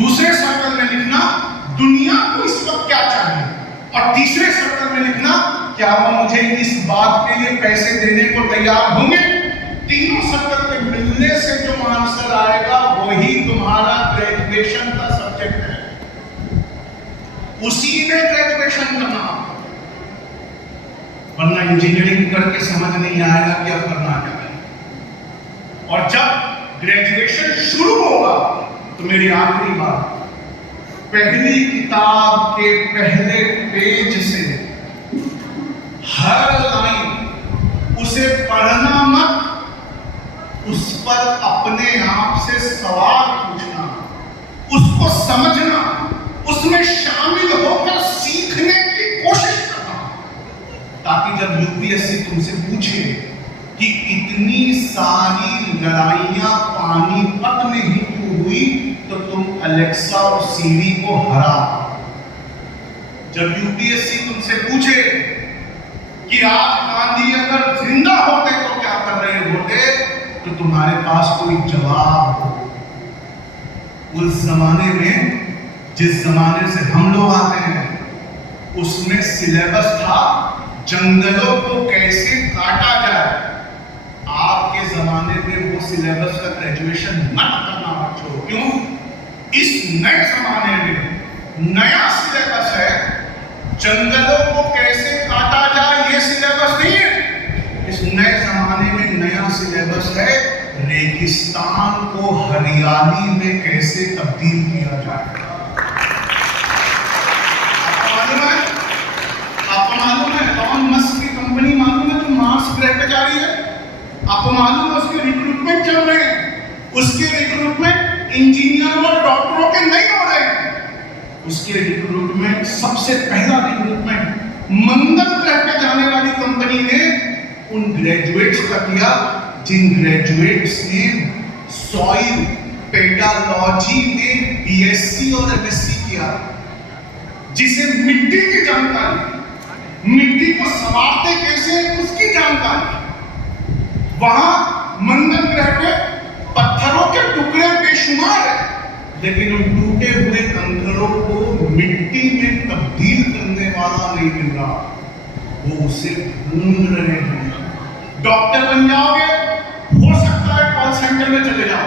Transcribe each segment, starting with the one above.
دوسرے سرکل میں لکھنا دنیا کو اس وقت کیا چاہیے، اور تیسرے سرکل میں لکھنا کیا وہ مجھے اس بات کے لیے پیسے دینے کو تیار ہوں گے۔ تینوں سرکل کے ملنے سے جو آنسر آئے گا وہی تمہارا گریجویشن کا سبجیکٹ ہے، اسی میں گریجویشن کرنا، ورنہ انجینئرنگ کر کے سمجھ نہیں آئے گا کیا کرنا ہے۔ اور جب گریجویشن شروع ہوگا تو میری آخری بات، پہلی کتاب کے پہلے پیج سے ہر لائن اسے پڑھنا مت، اس پر اپنے آپ سے سوال پوچھنا، اس کو سمجھنا، اس میں شامل ہو کر سیکھنے کی کوشش کرنا، تاکہ جب یو پی ایس سی تم سے پوچھے کہ اتنی ساری لڑائیاں پانی پت میں ہی کیوں ہوئی تو تم الیکسا اور سیری کو ہرا۔ جب یو پی ایس سی تم سے پوچھے کہ آج گاندھی اگر زندہ ہوتے تو کیا کر رہے ہوتے تو تمہارے پاس کوئی جواب ہو۔ اس زمانے میں، جس زمانے سے ہم لوگ آتے ہیں، اس میں سلیبس تھا جنگلوں کو کیسے کاٹا جائے۔ آپ کے زمانے میں وہ سلیبس کا گریجویشن مت کرنا بچوں، کیوں؟ اس نئے زمانے میں نیا سلیبس ہے، جنگلوں کو کیسے کاٹا جائے یہ سلیبس نہیں ہے۔ اس نئے زمانے میں نیا سلیبس ہے ریگستان کو ہریالی میں کیسے تبدیل کیا جائے۔ آپ کو معلوم ہے ایلون مسک کی کمپنی معلوم ہے جو مارس گرہ پہ جا رہی ہے؟ آپ کو معلوم ہے اس کے ریکروٹمنٹ چل رہے ہیں، اس کے ریکروٹمنٹ انجینئروں اور ڈاکٹروں کے نہیں ہو رہے ہیں، اس کے ریکروٹمنٹ سب سے پہلا ریکروٹمنٹ منگل گرہ پہ جانے والی کمپنی نے ان گریجویٹس کا کیا جن گریجویٹس نے سوئل پیڈالوجی میں بی ایس سی اور ایم ایس سی کیا، جسے مٹی کی جانکاری، مٹی کو سنوارتے کیسے اس کی جانکاری۔ وہاں منگل گرہ پہ پتھروں کے ٹکڑے بے شمار ہیں، لیکن ان ٹوٹے ہوئے کنکروں کو مٹی میں تبدیل کرنے والا نہیں مل رہا، وہ اسے ڈھونڈ رہے ہیں۔ ڈاکٹر بن جاؤ گے، ہو سکتا ہے کال سینٹر میں چلے جاؤ،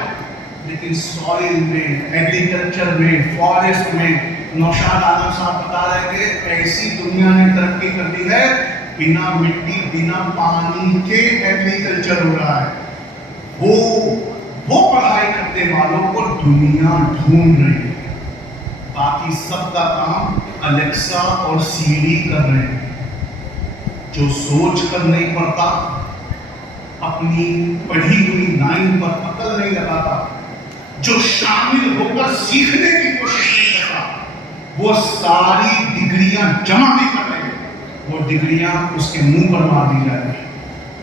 لیکن سوئل میں، ایگریکلچر میں، فارسٹ میں، نوشاد عالم صاحب بتا رہے تھے ایسی دنیا نے ترقی کر دی ہے بنا مٹی بنا پانی کے ایگریکلچر ہو رہا ہے۔ وہ پڑھائی کرنے والوں کو دنیا ڈھونڈ رہی ہے، باقی سب کا کام الیکسا اور سیری کر رہے ہیں۔ جو سوچ کر نہیں پڑھتا، اپنی پڑھی ہوئی لائن پر عقل نہیں لگاتا، جو شامل ہو کر سیکھنے کی کوشش نہیں کرتا، وہ ساری ڈگریاں جمع نہیں کر رہے، وہ ڈگریاں اس کے منہ پر مار دی جاتی ہیں۔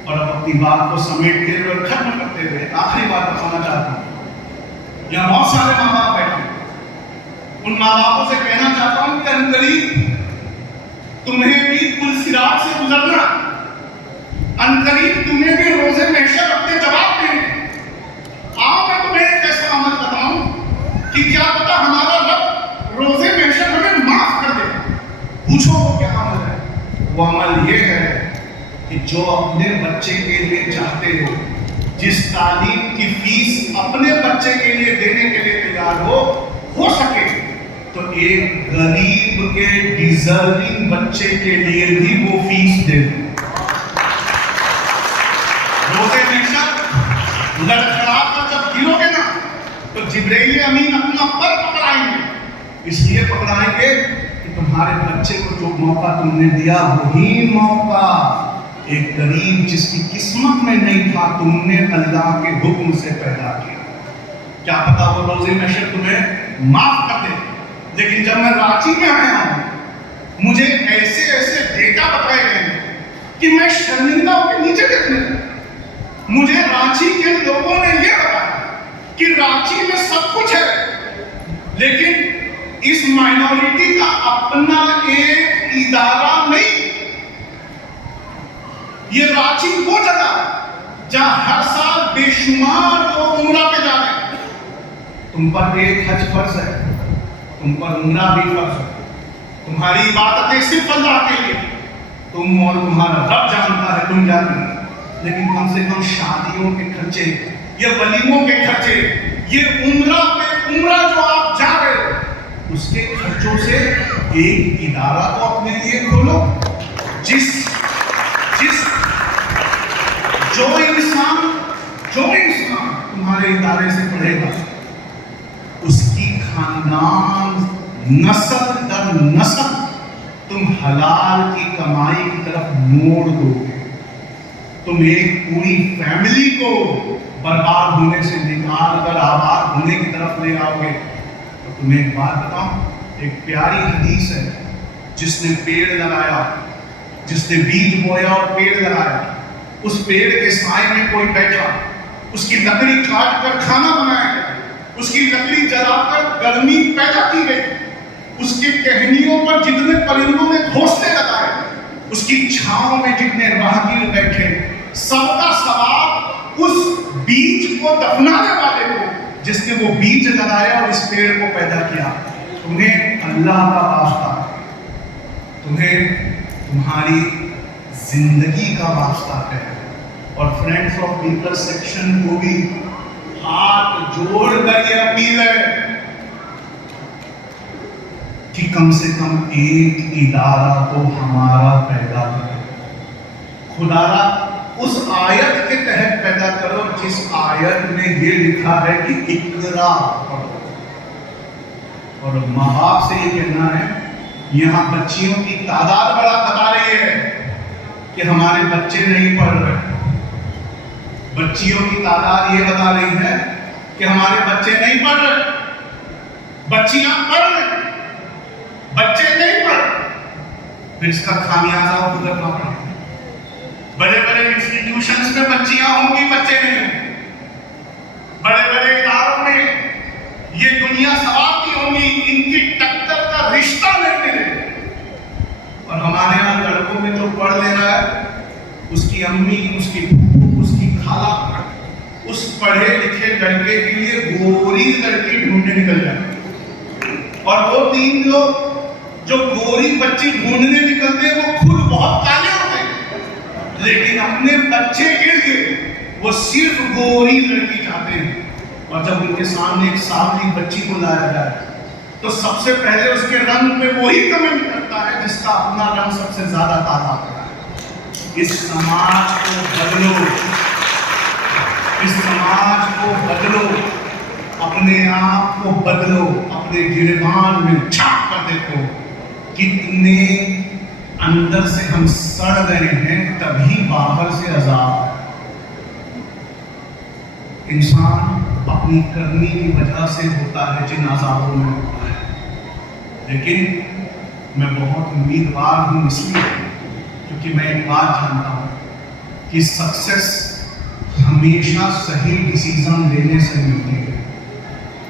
اور اب اپنی بات کو سمیٹتے ہوئے اور ختم کرتے ہوئے آخری بات بتانا چاہتا ہوں، یہاں بہت سارے ماں باپ بیٹھے ہیں، ان ماں باپوں سے کہنا چاہتا ہوں کہ عنقریب تمہیں بھی پل صراط سے گزرنا، عنقریب تمہیں بھی روزے محشر اپنے جواب دینے۔ آؤ میں تمہیں ایک ایسا عمل بتاؤں کہ کیا پتا ہمارا رب روزے محشر ہمیں معاف کر دے۔ پوچھو وہ کیا عمل ہے؟ وہ عمل یہ ہے کہ جو اپنے بچے کے لیے چاہتے ہو، جس تعلیم کی فیس اپنے بچے کے لیے دینے کے لیے تیار ہو سکے تو ایک غریب کے ڈیزرونگ بچے کے لیے بھی وہ فیس دے دو۔ روزے محشر لڑکھڑا کر جب گرو گے نا تو جبرائیل امین اپنا پر پکڑائیں گے، اس لیے پکڑائیں گے کہ تمہارے بچے کو جو موقع تم نے دیا وہی موقع ایک غریب جس کی قسمت میں نہیں تھا تم نے اللہ کے حکم سے پیدا کیا۔ کیا پتا وہ روزے محشر تمہیں معاف کر دے۔ لیکن جب میں رانچی میں آیا ہوں مجھے ایسے ایسے ڈیٹا بتائے گئے ہیں کہ میں شرمندہ ہو کے نیچے دیکھنے لگا۔ مجھے رانچی کے لوگوں نے یہ بتایا کہ رانچی میں سب کچھ ہے لیکن اس مائنورٹی کا اپنا ایک ادارہ نہیں۔ یہ رانچی وہ جگہ جہاں ہر سال بے شمار لوگ عمرہ پہ جا رہے ہیں۔ تم پر ایک حج فرض ہے، تم پر عمرہ بھی فرض ہے، تمہاری عبادتیں صرف اللہ کے لیے، تم اور تمہارا رب جانتا ہے تم کیا کرنا، لیکن کم سے کم شادیوں کے خرچے، یہ ولیموں کے خرچے، یہ عمرہ پہ عمرہ جو آپ جا رہے ہو، اس کے خرچوں سے ایک ادارہ تو اپنے لیے کھولو۔ جو انسان تمہارے ادارے سے پڑھے گا، اس کی خاندان نسل در نسل تم حلال کی کمائی کی طرف موڑ دو گے، تم ایک پوری فیملی کو برباد ہونے سے نکال کر آباد ہونے کی طرف لے آؤ گے۔ تو تمہیں ایک بات بتاؤں، ایک پیاری حدیث ہے، جس نے پیڑ لگایا، جس نے بیج بویا اور پیڑ لگایا، اس پیڑ کے سائے میں کوئی بیٹھا، اس کی لکڑی کاٹ کر کھانا بنایا گیا، اس کی لکڑی جلا کر گرمی پیدا کی گئی، اس کی ٹہنیوں پر جتنے پرندوں نے گھونسلے لگائے، اس کی چھاؤں میں جتنے راہگیر بیٹھے، سب کا ثواب اس بیج کو دفنانے والے کو، جس نے وہ بیج لگایا اور اس پیڑ کو پیدا کیا۔ تمہیں اللہ کا واسطہ، تمہیں تمہاری زندگی کا واسطہ ہے، اور فرینڈز آف پیپل سیکشن کو بھی ہاتھ جوڑ کر یہ اپیل ہے کہ کم سے کم ایک ادارہ تو ہمارا پیدا کرے۔ خدا را اس آیت کے تحت پیدا کرو جس آیت میں یہ لکھا ہے کہ اقرا پڑھو، اور ماں باپ سے یہ کہنا ہے، یہاں بچیوں کی تعداد بڑا بتا رہی ہے کہ ہمارے بچے نہیں پڑھ رہے، بچیوں کی تعداد یہ بتا رہی ہے کہ ہمارے بچے نہیں پڑھ رہے، بچیاں پڑھ رہے، بچے نہیں پڑھ رہے، پھر اس کا خامیازہ بھگتنا پڑے گا۔ بڑے بڑے انسٹیٹیوشنز میں بچیاں ہوں گی، بچے نہیں ہوں گے، بڑے بڑے اداروں میں یہ دنیا سوارتی ہوں گی، ان کی ٹکر کا رشتہ نہیں ملے، اور ہمارے یہاں لڑکوں میں جو پڑھ لے رہا ہے، اس کی امی، اس کی پھوپھو، اس کی خالہ اس پڑھے لکھے لڑکے کے لیے گوری لڑکی ڈھونڈنے نکل جائے، اور وہ تین لوگ جو گوری بچی ڈھونڈنے نکلتے ہیں وہ خود بہت کالے ہوتے ہیں، لیکن اپنے بچے کے لیے وہ صرف گوری لڑکی چاہتے ہیں، اور جب ان کے سامنے ایک سامنے بچی کو لایا جائے تو سب سے پہلے اس کے رنگ میں وہی کمنٹ کرتا ہے جس کا اپنا رنگ سب سے زیادہ تازہ ہوتا ہے۔ اس سماج کو بدلو، اس سماج کو بدلو، اپنے آپ کو بدلو، اپنے گریبان میں جھانک کر دیکھو کتنے اندر سے ہم سڑ گئے ہیں، تبھی باہر سے عذاب ہے۔ انسان اپنی کرنی کی وجہ سے ہوتا ہے جن عذابوں میں ہوتا ہے، لیکن میں بہت امیدوار ہوں اس لیے کیونکہ میں ایک بات جانتا ہوں کہ سکسیس ہمیشہ صحیح ڈیسیزن لینے سے ملتی ہے۔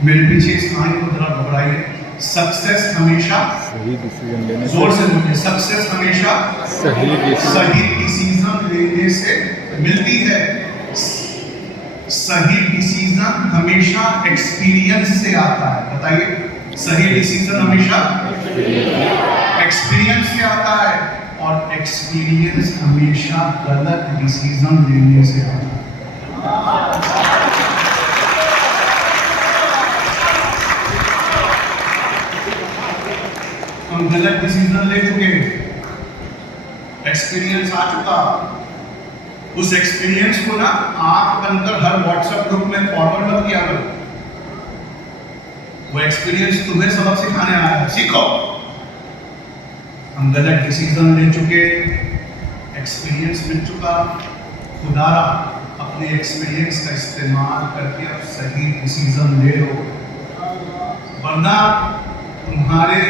میرے پیچھے اس کہانی کو ذرا گھبرائیے، سکسیس ہمیشہ صحیح ڈیسیژن لینے زور سے بولیے، سکسیس ہمیشہ صحیح ڈیسیزن لینے سے ملتی ہے۔ صحیح ڈیسیزن ہمیشہ ایکسپیرینس سے آتا ہے، بتائیے، صحیح ڈیسیزن ہمیشہ ایکسپیرینس سے آتا ہے، اور ایکسپیرینس ہمیشہ غلط ڈیسیزن لینے سے آتا ہے۔ ہم غلط ڈیسیزن لے چکے، ایکسپیرینس آ چکا، اس ایکسپیرینس کو نا آنکھ بن کر ہر واٹس ایپ گروپ میں فارورڈ مت کیا کرو، وہ ایکسپیرینس تمہیں سبق سکھانے آیا ہے، سیکھو۔ ہم غلط ڈیسیزن لے چکے، ایکسپیرینس مل چکا، خدا را اپنے ایکسپیرینس کا استعمال کر کے اب صحیح ڈیسیزن لے لو، ورنہ تمہارے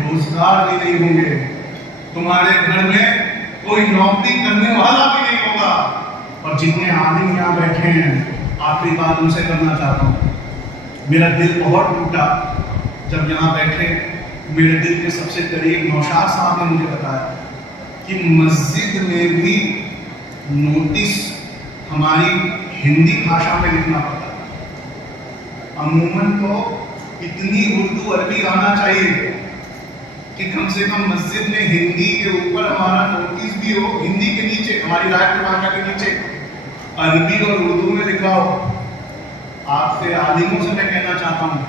روزگار بھی نہیں ہوں گے، تمہارے گھر میں کوئی نوکری کرنے والا بھی نہیں ہوگا، اور جتنے عالم یہاں بیٹھے ہیں، آخری بات ان سے کرنا چاہتا ہوں، میرا دل بہت ٹوٹا جب یہاں بیٹھے میرے دل کے سب سے قریب نوشاد صاحب نے مجھے بتایا کہ مسجد میں بھی نوٹس ہماری ہندی بھاشا میں لکھنا پڑتا ہے۔ عموماً تو اتنی اردو عربی آنا چاہیے کہ کم سے کم مسجد میں ہندی کے اوپر ہمارا نوٹس بھی ہو، ہندی کے نیچے ہماری رائٹ بھاشا کے نیچے عربی اور اردو میں لکھا ہو۔ آپ سے عالموں سے میں کہنا چاہتا ہوں،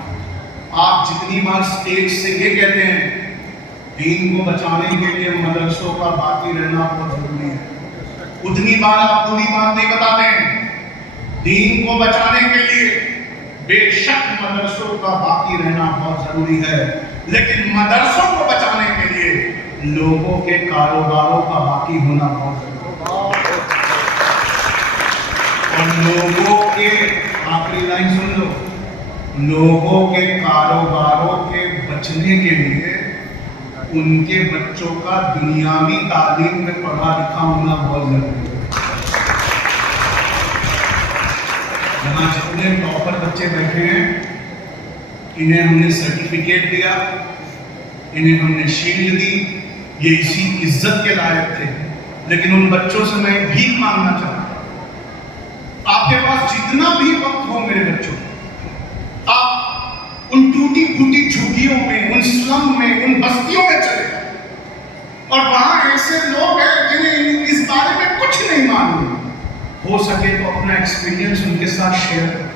آپ جتنی بار اسٹیج سے یہ کہتے ہیں دین کو بچانے کے لیے مدرسوں کا باقی رہنا بہت ضروری ہے، اتنی بار آپ پوری بات نہیں بتاتے ہیں۔ دین کو بچانے کے لیے بے شک مدرسوں کا باقی رہنا بہت ضروری ہے، لیکن مدرسوں کو بچانے کے لیے لوگوں کے کاروباروں کا باقی ہونا بہت ضروری ہے۔ اور لوگوں کے، آخری لائن سن لو، لوگوں کے کاروباروں کے بچنے کے لیے ان کے بچوں کا دنیاوی تعلیم میں پڑھا لکھا ہونا بہت ضروری ہے۔ یہاں جتنے ٹاپر بچے بیٹھے ہیں انہیں ہم نے سرٹیفکیٹ دیا، انہیں ہم نے شیلڈ دی، یہ اسی عزت کے لائق تھے، لیکن ان بچوں سے میں بھیک مانگنا چاہتا ہوں، آپ کے پاس جتنا بھی وقت ہو میرے بچوں، آپ ان ٹوٹی پھوٹی جھوگیوں میں، ان سلم میں، ان بستیوں میں چلے، اور وہاں ایسے لوگ ہیں جنہیں اس بارے میں کچھ نہیں معلوم، ہو سکے تو اپنا ایکسپیرینس ان کے ساتھ شیئر کریں،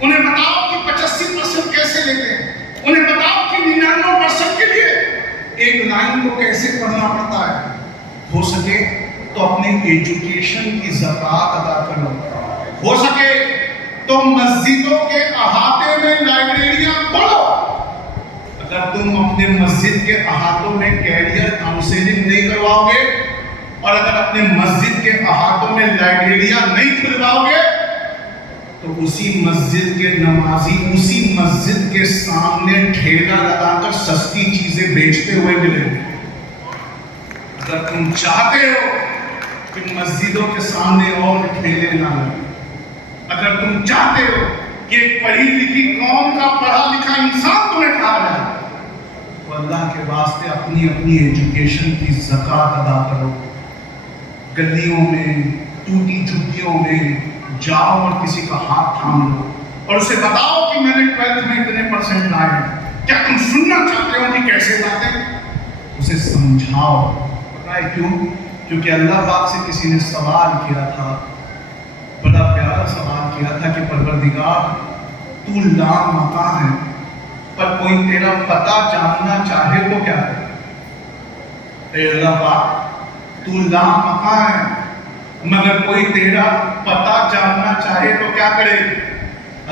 انہیں بتاؤ کہ 85% کیسے لیتے ہیں، انہیں بتاؤ کہ 99% کے لیے ایک لائن کو کیسے پڑھنا پڑتا ہے، ہو سکے تو اپنے ایجوکیشن کی زکوٰۃ ادا کرو، ہو سکے تو مسجدوں کے احاطے میں لائبریریاں کھولو۔ اگر تم اپنے مسجد کے احاطوں میں کیریئر کاؤنسلنگ نہیں کرواؤ گے، اور اگر اپنے مسجد کے احاطوں میں لائبریریاں نہیں کھلواؤ گے، تو اسی مسجد کے نمازی اسی مسجد کے سامنے ٹھیلا لگا کر سستی چیزیں بیچتے ہوئے ملیں گے۔ اگر تم چاہتے ہو کہ مسجدوں کے سامنے اور ٹھیلے نہ لگیں، اگر تم چاہتے ہو کہ ایک پڑھی لکھی قوم کا پڑھا لکھا انسان تمہیں کھا رہا ہے، تو اللہ کے واسطے اپنی اپنی ایجوکیشن کی زکوٰۃ ادا کرو۔ گلیوں میں، ٹوٹی جھگیوں میں جاؤ اور کسی کا ہاتھ تھام لو اور اسے بتاؤ کہ میں نے 12th میں اتنے % لائے، کیا تم سننا چاہتے ہو کہ کیسے لاتے ہیں؟ اسے سمجھاؤ۔ پتہ ہے کیوں؟ کیونکہ اللہ پاک سے کسی نے سوال کیا تھا، بڑا پیارا سوال کیا تھا کہ پروردگار تو لامکاں ہے، پر کوئی تیرا پتہ جاننا چاہے تو کیا کرے؟ اے اللہ پاک تو لامکاں ہے، مگر کوئی تیرا پتہ جاننا چاہے تو کیا کرے؟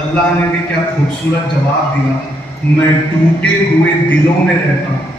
اللہ نے بھی کیا خوبصورت جواب دیا، میں ٹوٹے ہوئے دلوں میں رہتا ہوں،